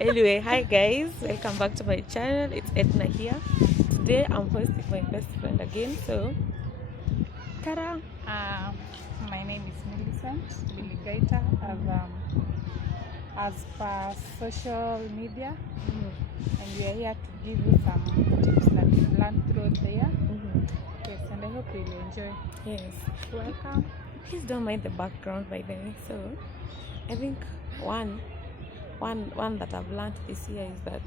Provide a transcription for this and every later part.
Anyway, hi guys, welcome back to my channel. It's Edna here. Today I'm hosting my best friend again. So, Tara. Uh, my name is Millicent Biligaita as per social media, and we are here to give you some tips that we've learned through there. Yes, and I hope you will enjoy. Yes, Welcome. please don't mind the background, by the way. So, I think one that I've learned this year is that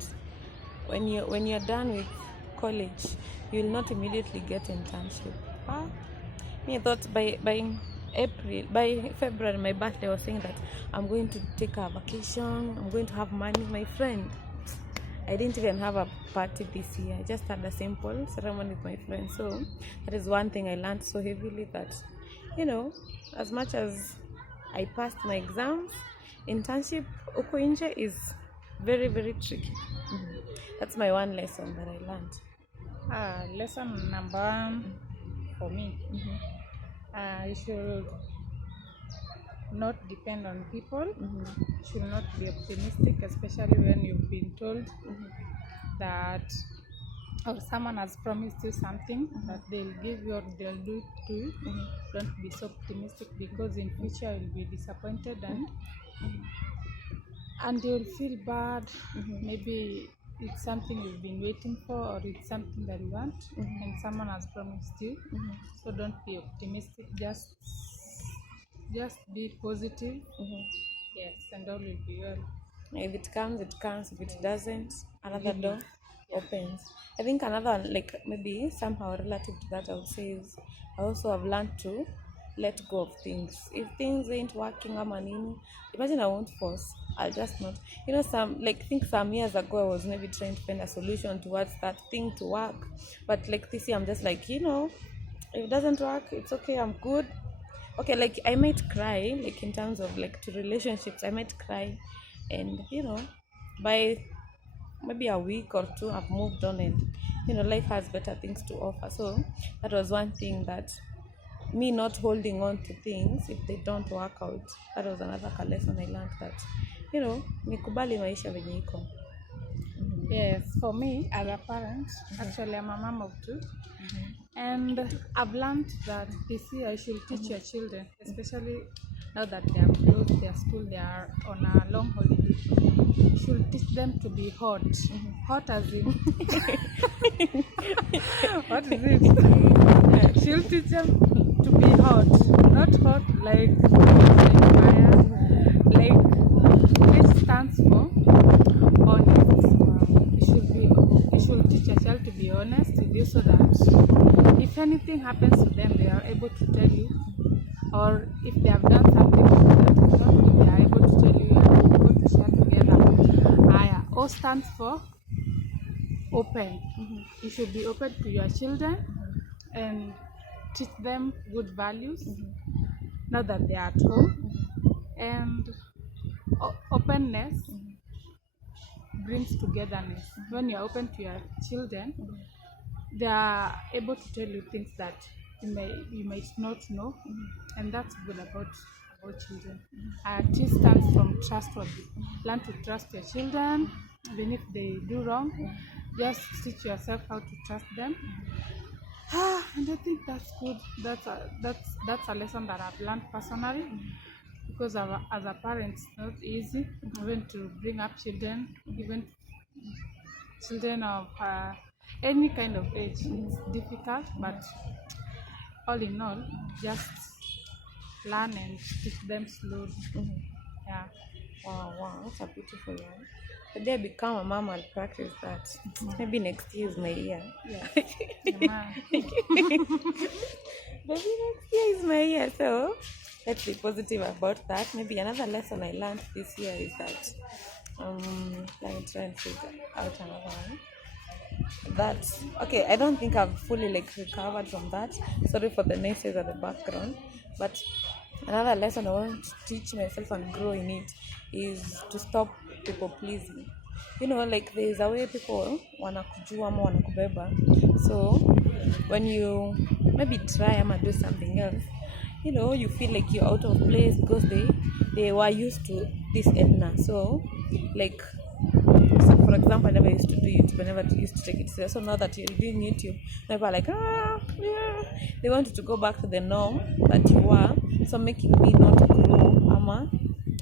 when you're done with college, you will not immediately get internship. Me, I thought by February, my birthday, was saying that I'm going to take a vacation, I'm going to have money. My friend, I didn't even have a party this year. I just had a simple ceremony with my friends. So that is one thing I learned so heavily, that as much as I passed my exams, internship uko nje is very, very tricky. That's my one lesson that I learned. Lesson number one for me. You should not depend on people. You should not be optimistic, especially when you've been told that or someone has promised you something that they'll give you or they'll do it to you. Don't be so optimistic, because in future you'll be disappointed and you'll feel bad. Maybe it's something you've been waiting for, or it's something that you want and someone has promised you. So don't be optimistic, just be positive. Yes, and all will be well. If it comes, it comes. If it doesn't, another door opens. I think another one, like maybe somehow relative to that, I would say is I also have learned to let go of things. If things ain't working, imagine I won't force. I'll just not. Some years ago I was maybe trying to find a solution towards that thing to work. But like this year I'm just like, if it doesn't work, it's okay, I'm good. Okay, like I might cry, like in terms of like to relationships, I might cry, and by maybe a week or two I've moved on, and life has better things to offer. So that was one thing, that me not holding on to things if they don't work out. That was another lesson I learned, that nikubali maisha venye iko. Yes, for me as a parent, actually I'm a mom of two, and I've learned that this year I should teach your children, especially now that they have closed their school, they are on a long holiday. You should teach them to be hot. Hot as in what is it? She'll teach them to be hot, not hot like fire. Like, which stands for honest. You should teach your child to be honest with you, so that if anything happens to them, they are able to tell you. Or if they have done something that is not good, they are able to tell you and able to share together. O stands for open. You should be open to your children and teach them good values now that they are at home. And openness brings togetherness. When you are open to your children, they are able to tell you things that you might not know, and that's good about children. T stands from trustworthy. Learn to trust your children, even if they do wrong. Just teach yourself how to trust them. And I think that's good. That's a lesson that I've learned personally, because as a parent, it's not easy even to bring up children, even children of any kind of age. It's difficult, but all in all, just learn and teach them slowly. Yeah. Wow, that's a beautiful one. The day I become a mom, I'll practice that. Maybe next year is my year. Yeah. Maybe next year is my year. So let's be positive about that. Maybe another lesson I learned this year is that let me try and figure out another one. I don't think I've fully recovered from that. Sorry for the noises at the background. But another lesson I want to teach myself and grow in it is to stop people pleasing. There's a way people wanakujua ama wanakubeba. So when you maybe try ama do something else, you feel like you're out of place because they were used to this Edna. So like, so for example, I never used to do YouTube, I never used to take it serious. So now that you're doing YouTube, people are like, yeah, they want you to go back to the norm that you were, so making me not grow,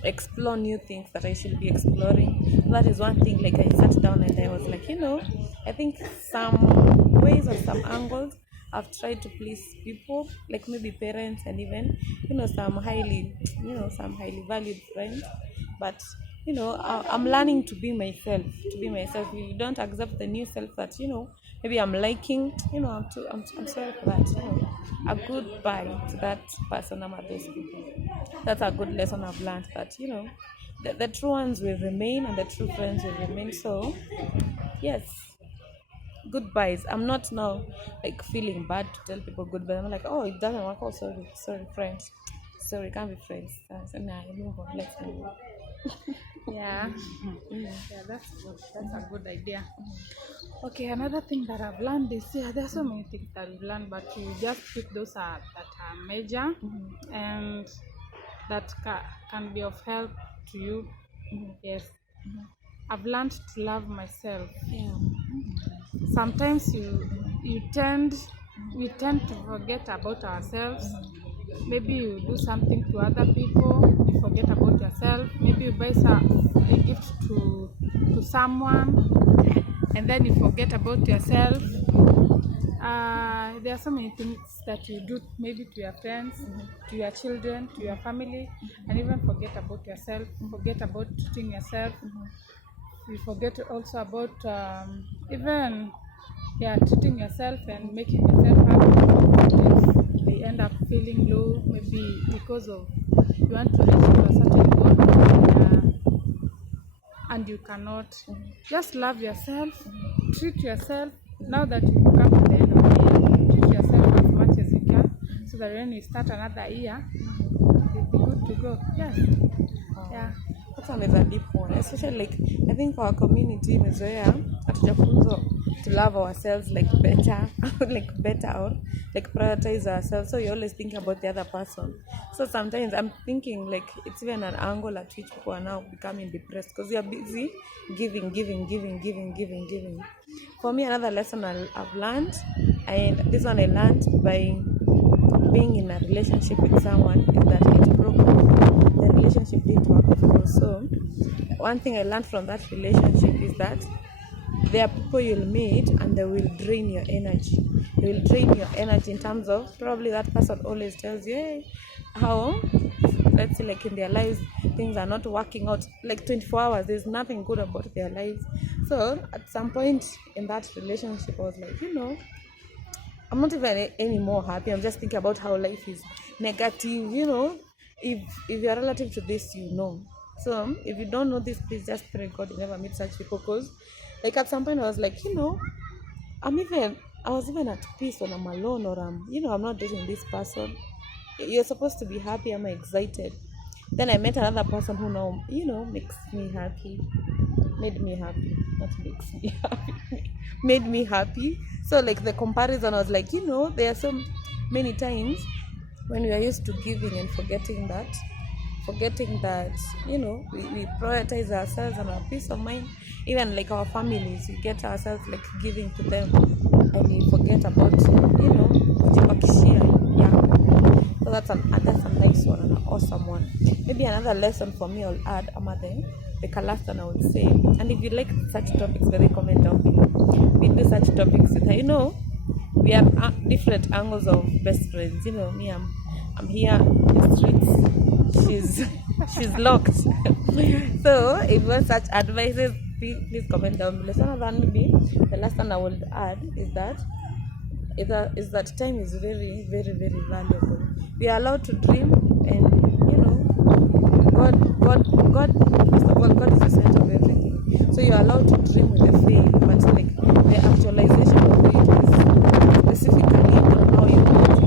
explore new things that I should be exploring. That is one thing. Like, I sat down and I was like, I think some ways or some angles I've tried to please people, like maybe parents and even some highly valued friends. But I'm learning to be myself. If you don't accept the new self that maybe I'm liking, I'm sorry for that. A goodbye to that person, those people. That's a good lesson I've learned, that the true ones will remain and the true friends will remain. So yes, goodbyes. I'm not now like feeling bad to tell people goodbye. I'm like, oh, it doesn't work. Oh, sorry friends, sorry, can't be friends. So nah, move on, let's move on. Yeah. Yeah, that's good. That's a good idea. Okay, another thing that I've learned is, there's so many things that we've learned, but you just pick those that are major and that can be of help to you. Yes. I've learned to love myself. Yeah. Sometimes we tend to forget about ourselves. Maybe you do something to other people, you forget about yourself. Maybe you buy a gift to someone, and then you forget about yourself. There are so many things that you do, maybe to your friends, to your children, to your family, and even forget about yourself, forget about treating yourself. You forget also about treating yourself and making yourself happy. They end up feeling low, maybe because of you want to reach to a certain goal, and you cannot. Just love yourself, treat yourself. Now that you come to the end of the year, treat yourself as much as you can, so that when you start another year, you'll be good to go. Yes. Yeah. That's a deep one, especially like I think our community is where hatujafunzwa to love ourselves like better or like prioritize ourselves. So you always think about the other person. So sometimes I'm thinking like it's even an angle at which people are now becoming depressed because they are busy giving. For me, another lesson I've learned, and this one I learned by being in a relationship with someone, is that it broke off. The relationship didn't work, of course. So one thing I learned from that relationship is that there are people you'll meet and they will drain your energy. They will drain your energy in terms of probably that person always tells you, hey, how, let's say like in their lives, things are not working out. Like 24 hours, there's nothing good about their lives. So at some point in that relationship, I was like, I'm not even any more happy. I'm just thinking about how life is negative, If you're relative to this, So if you don't know this, please just pray God you never meet such people. Because like at some point I was like, I was even at peace when I'm alone, or I'm not dating this person. You're supposed to be happy. I'm excited. Then I met another person who now, makes me happy. Made me happy. Not makes me happy. Made me happy. So like the comparison, I was like, there are so many times when we are used to giving and forgetting that, we prioritize ourselves and our peace of mind. Even like our families, we get ourselves like giving to them, and we forget about, kujibakishia. Yeah. So that's a nice one, an awesome one. Maybe another lesson for me I'll add, the last one I would say. And if you like such topics, very comment down below. We do such topics with her. We have different angles of best friends. Me, I'm here in the streets. She's locked. So if you want such advices, please comment down below. So maybe the last one I will add is that time is very, very, very valuable. We are allowed to dream, and God, first of all, God is the center of everything. So you're allowed to dream with the faith, but like the actualization of it is specifically on how you want to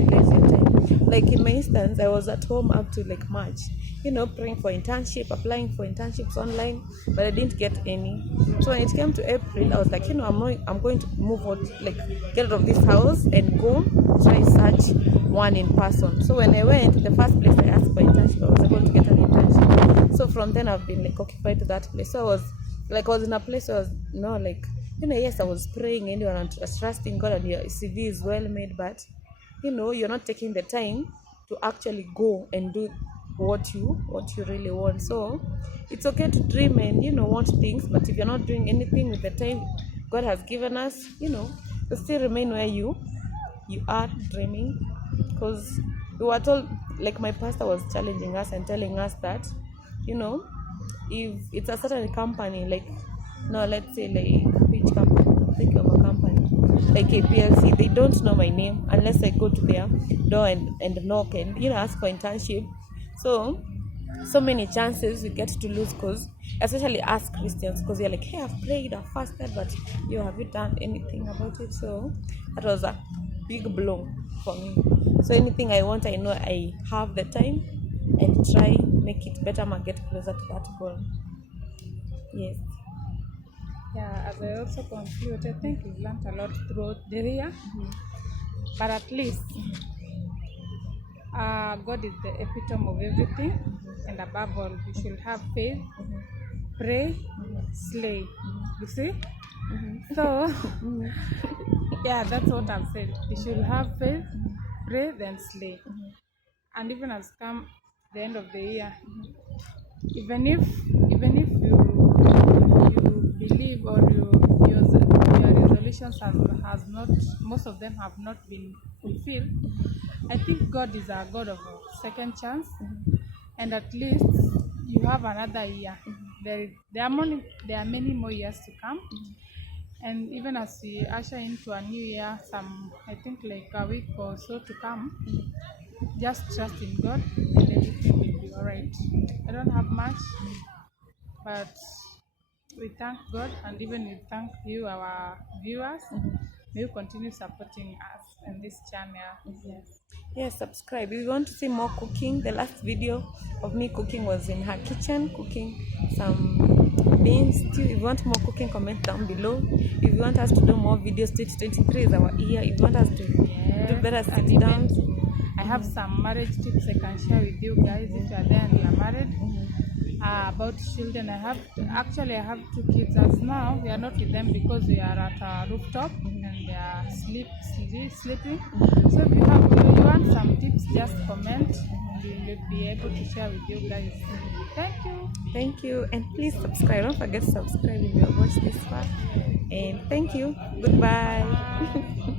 utilize your time. Like in my instance, means I was at home up to like March, you know, praying for internship, applying for internships online, but I didn't get any. So when it came to April, I was like, you know, I'm going to move out, like get out of this house and go try search one in person. So when I went, the first place I asked for internship, I was able to get an internship. So from then I've been like occupied to that place. So I was in a place where I was, you know, like, you know, yes, I was praying and I was trusting God and your CV is well made, but you know, you're not taking the time to actually go and do what you really want. So it's okay to dream and, you know, want things, but if you're not doing anything with the time God has given us, you know, you still remain where you are dreaming. Because we were told, like my pastor was challenging us and telling us that, you know, if it's a certain company, like, no, let's say like which company, think of a company like a PLC, they don't know my name unless I go to their door and knock and, you know, ask for internship. So many chances we get to lose, because especially us Christians, because you're like, hey, I've prayed, I've fasted, but you haven't done anything about it. So that was a big blow for me. So anything I want, I know I have the time and try make it better and get closer to that goal. Yes. Yeah, as I also conclude, I think we've learned a lot throughout the year, but at least God is the epitome of everything, and above all, we should have faith, pray, slay. You see? So, yeah, that's what I've said. We should have faith, pray, then slay. And even as come the end of the year, even if you believe or your resolutions has not, most of them have not been fulfilled, I think God is a God of a second chance, and at least you have another year. There are many more years to come, and even as we usher into a new year, I think like a week or so to come, just trust in God and everything will be alright. I don't have much, but we thank God, and even we thank you, our viewers. May you continue supporting us in this channel. Yes, subscribe if you want to see more cooking. The last video of me cooking was in her kitchen, cooking some beans stew. If you want more cooking, comment down below. If you want us to do more videos, 2023 is our year. If you want us to do better, sit down. I have some marriage tips I can share with you guys if you are there and you are married. About children, I have 2 kids. As now, we are not with them because we are at a rooftop and they are sleeping. So if you want some tips, just comment and we will be able to share with you guys. Thank you, and please subscribe. Don't forget to subscribe if you have watched this far. And thank you. Goodbye. Bye.